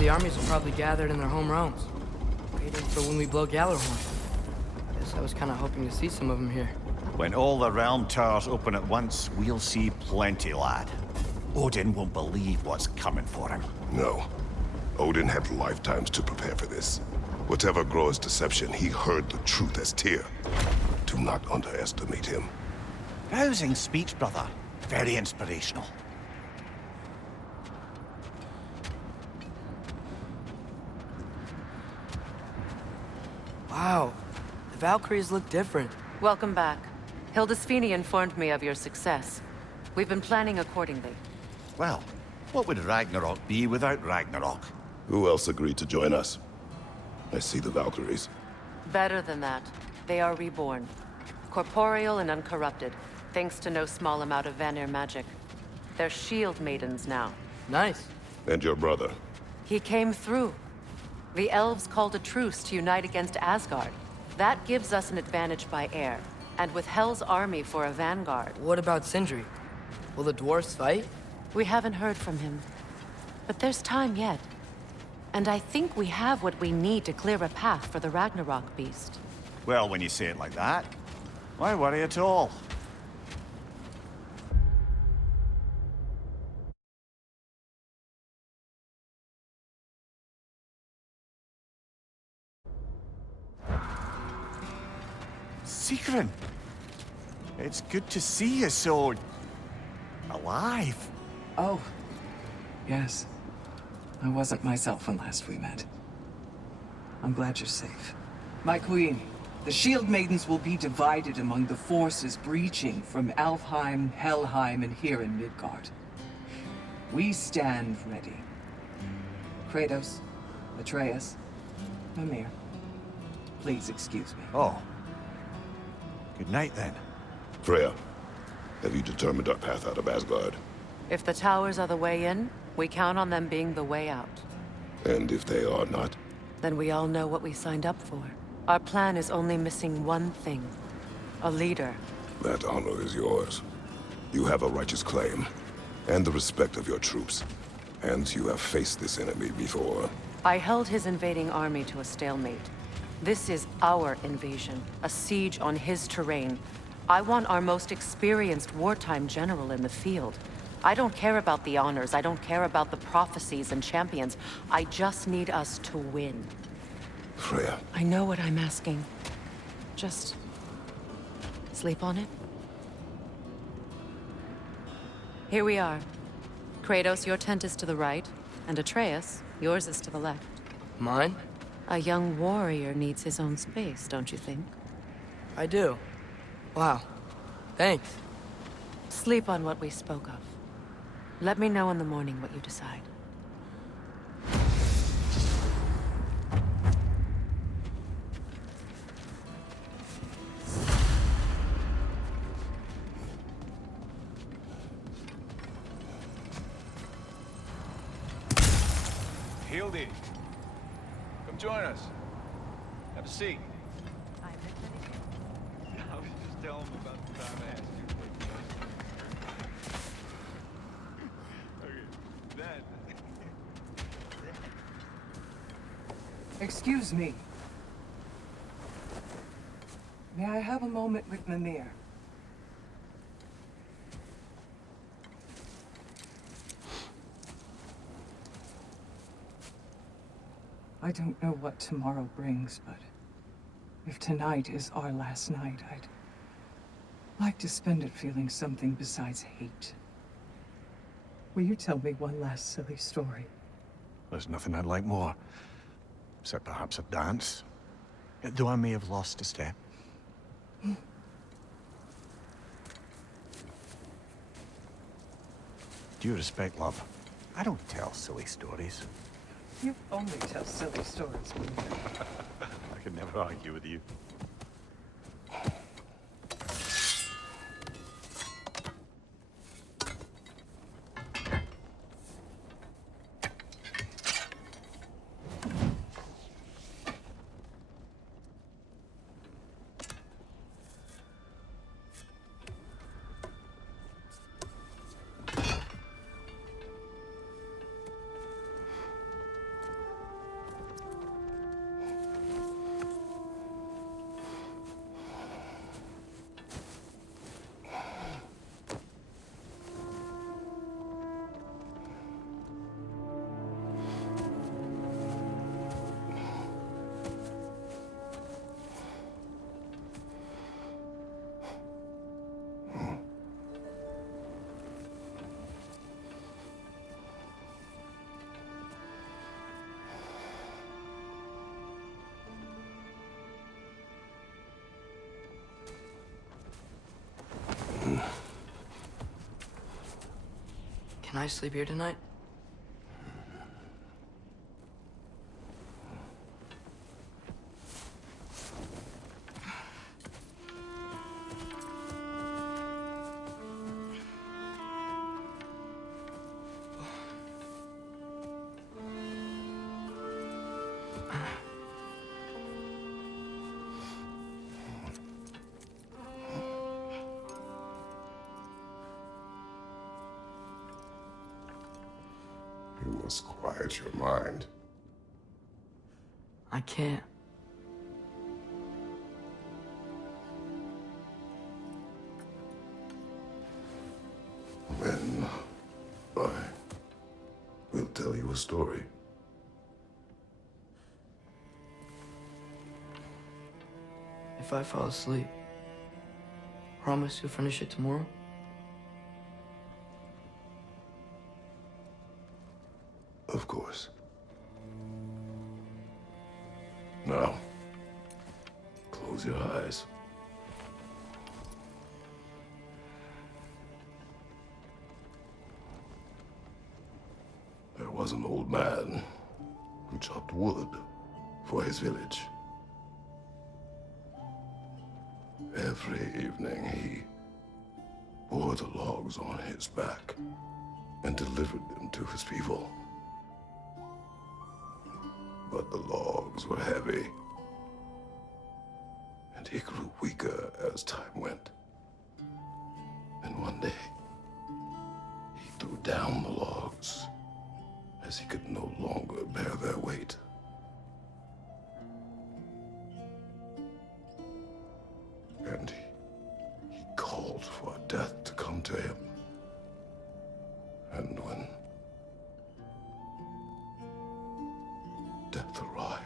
the armies are probably gathered in their home realms, waiting for when we blow Gallarhorn. Guess I was kind of hoping to see some of them here. When all the realm towers open at once, we'll see plenty, lad. Odin won't believe what's coming for him. No. Odin had lifetimes to prepare for this. Whatever Groa's deception, he heard the truth as Tyr. Do not underestimate him. Rousing speech, brother. Very inspirational. Wow, the Valkyries look different. Welcome back. Hildisfini informed me of your success. We've been planning accordingly. Well, what would Ragnarok be without Ragnarok? Who else agreed to join us? I see the Valkyries. Better than that. They are reborn. Corporeal and uncorrupted, thanks to no small amount of Vanir magic. They're shield maidens now. Nice. And your brother? He came through. The elves called a truce to unite against Asgard. That gives us an advantage by air. And with Hel's army for a vanguard. What about Sindri? Will the dwarves fight? We haven't heard from him. But there's time yet. And I think we have what we need to clear a path for the Ragnarok beast. Well, when you say it like that, why worry at all? Sigrun! It's good to see you so... alive. Oh, yes. I wasn't myself when last we met. I'm glad you're safe. My queen, the Shield Maidens will be divided among the forces breaching from Alfheim, Helheim, and here in Midgard. We stand ready. Kratos, Atreus, Mimir, please excuse me. Oh. Good night, then. Freya, have you determined our path out of Asgard? If the towers are the way in, we count on them being the way out. And if they are not? Then we all know what we signed up for. Our plan is only missing one thing. A leader. That honor is yours. You have a righteous claim, and the respect of your troops. And you have faced this enemy before. I held his invading army to a stalemate. This is our invasion, a siege on his terrain. I want our most experienced wartime general in the field. I don't care about the honors, I don't care about the prophecies and champions. I just need us to win. Freya. I know what I'm asking. Just... sleep on it? Here we are. Kratos, your tent is to the right, and Atreus, yours is to the left. Mine? A young warrior needs his own space, don't you think? I do. Wow. Thanks. Sleep on what we spoke of. Let me know in the morning what you decide. Hildy, come join us. Have a seat. I was just telling him about the time I asked you to take the okay, that. Excuse me. May I have a moment with Mimir? I don't know what tomorrow brings, but if tonight is our last night, I'd like to spend it feeling something besides hate. Will you tell me one last silly story? There's nothing I'd like more. Except perhaps a dance. Though I may have lost a step. Due respect, love. I don't tell silly stories. You only tell silly stories, Mimir. I can never argue with you. Can I sleep here tonight? You must quiet your mind. I can't. Then I will tell you a story. If I fall asleep, promise you'll finish it tomorrow? Of course. Now, close your eyes. There was an old man who chopped wood for his village. Every evening he bore the logs on his back and delivered them to his people. But the logs were heavy, and he grew weaker as time went. And one day, he threw down the logs as he could no longer bear their weight. And he called for death to come to him. And when death arrived,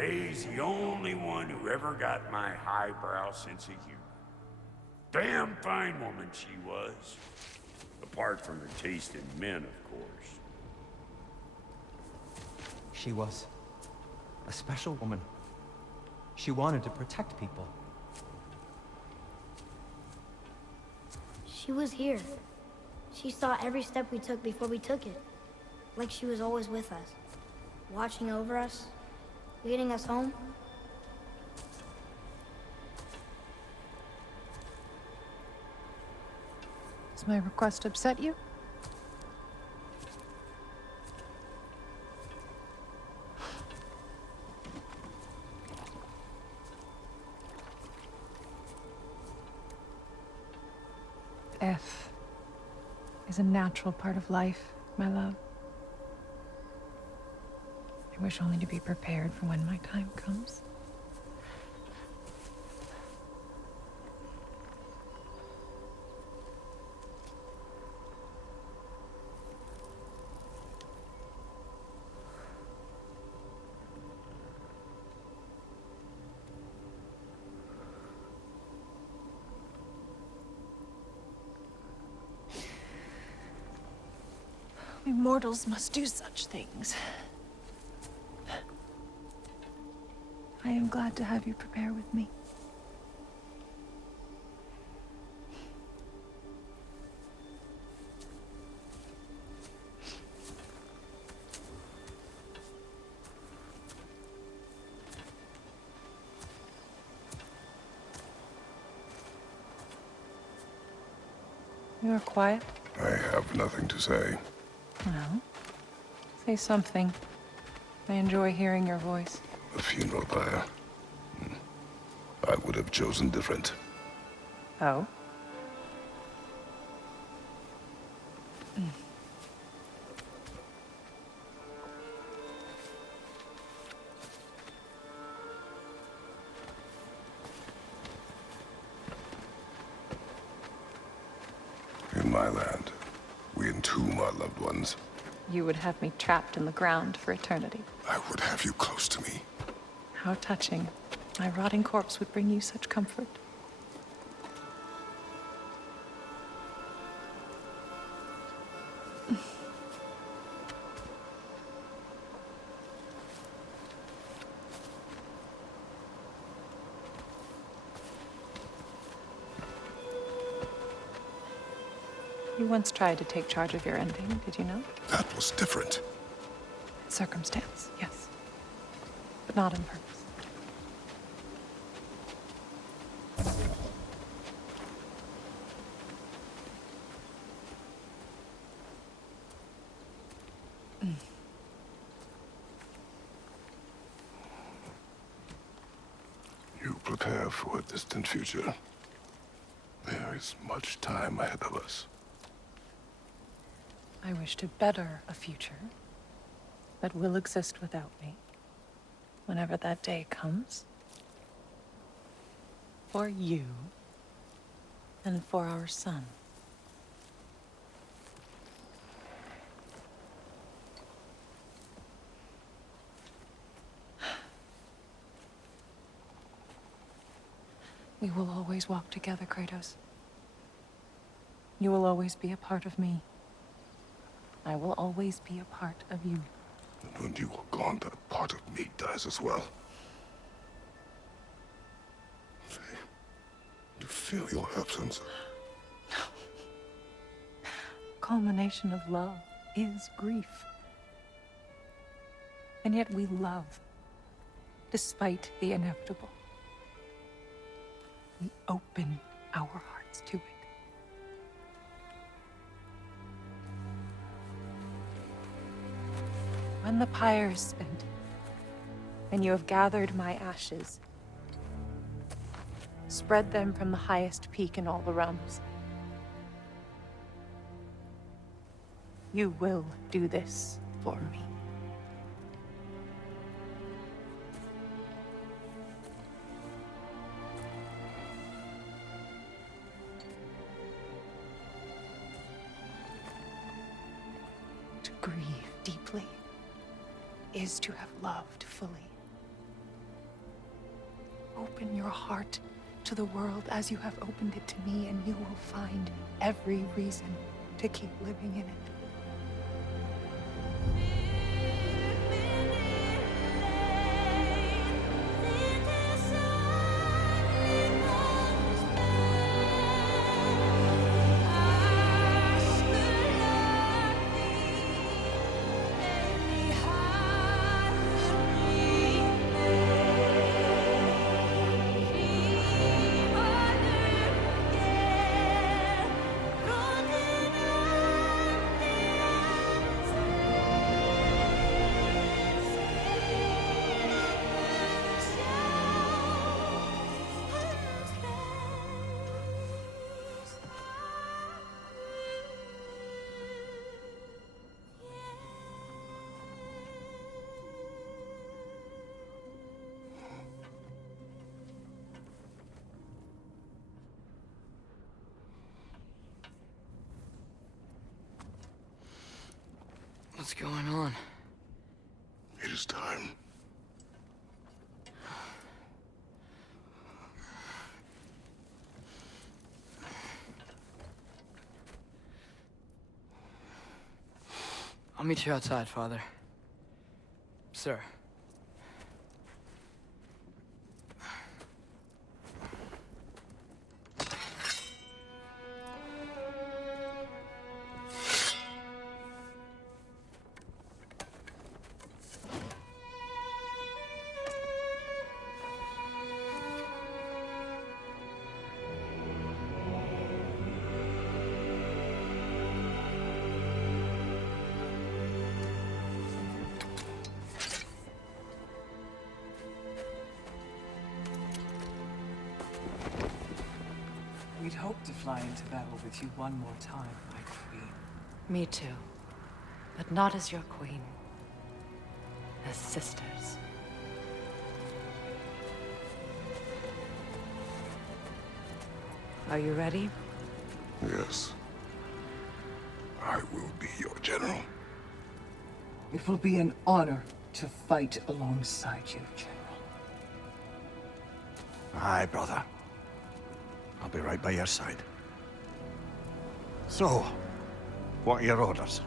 He's the only one who ever got my highbrow sense of humor. Damn fine woman she was. Apart from her taste in men, of course. She was a special woman. She wanted to protect people. She was here. She saw every step we took before we took it. Like she was always with us. Watching over us. Leading us home. Does my request upset you? Death is a natural part of life, my love. I wish only to be prepared for when my time comes. We mortals must do such things. I am glad to have you prepare with me. You're quiet. I have nothing to say. Well, say something. I enjoy hearing your voice. A funeral pyre. I would have chosen different. Oh? In my land, we entomb our loved ones. You would have me trapped in the ground for eternity. I would have you close to me. How touching. My rotting corpse would bring you such comfort. You once tried to take charge of your ending, did you know? That was different. Circumstance, yes. But not on purpose. You prepare for a distant future. There is much time ahead of us. I wish to better a future that will exist without me, whenever that day comes. For you, and for our son. We will always walk together, Kratos. You will always be a part of me. I will always be a part of you. And when you are gone, that part of me dies as well. To feel your absence. Culmination of love is grief. And yet we love, despite the inevitable. We open our hearts to it. When the pyre is spent, and you have gathered my ashes, spread them from the highest peak in all the realms. You will do this for me. To grieve deeply is to have loved fully. Open your heart to the world as you have opened it to me, and you will find every reason to keep living in it. What's going on? It is time. I'll meet you outside, Father. Sir. fly into battle with you one more time, my queen. Me too. But not as your queen. As sisters. Are you ready? Yes. I will be your general. It will be an honor to fight alongside you, General. Aye, brother. I'll be right by your side. So, what are your orders?